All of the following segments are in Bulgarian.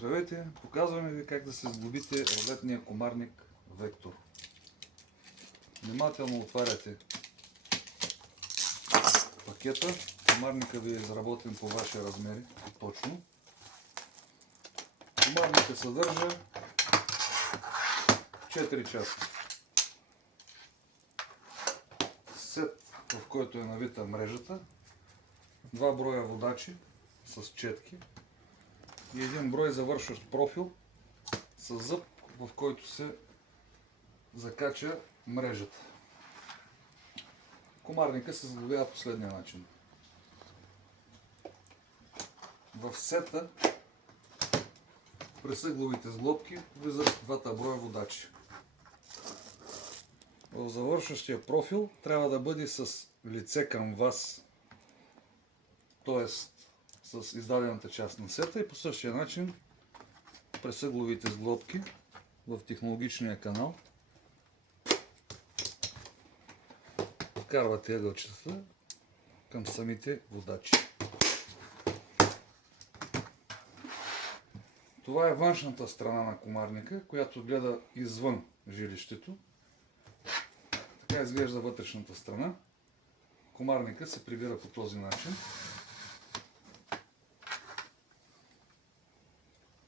Здравейте! Показваме ви как да се сглобите рулетния комарник Вектор. Внимателно отваряте пакета. Комарника ви е изработен по ваши размери точно. Комарника съдържа 4 части. Сет, в който е навита мрежата, 2 броя водачи с четки и един брой завършващ профил с зъб, в който се закача мрежата. Комарника се сглобява последния начин. В сета през ъгловите сглобки влизат 2 броя водачи. В завършващия профил трябва да бъде с лице към вас, т.е. с издадената част на сета, и по същия начин през ъгловите сглобки в технологичния канал вкарвате ъгълчетата към самите водачи. Това е външната страна на комарника, която гледа извън жилището. Така изглежда вътрешната страна. Комарника се прибира по този начин.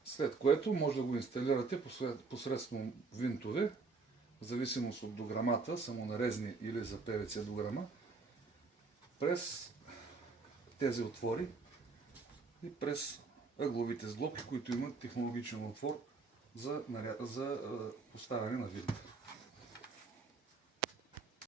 След което може да го инсталирате посредством винтове, в зависимост от дограмата, самонарезни или за ПВЦ дограма, през тези отвори и през ъгловите сглобки, които имат технологичен отвор за поставяне на винт.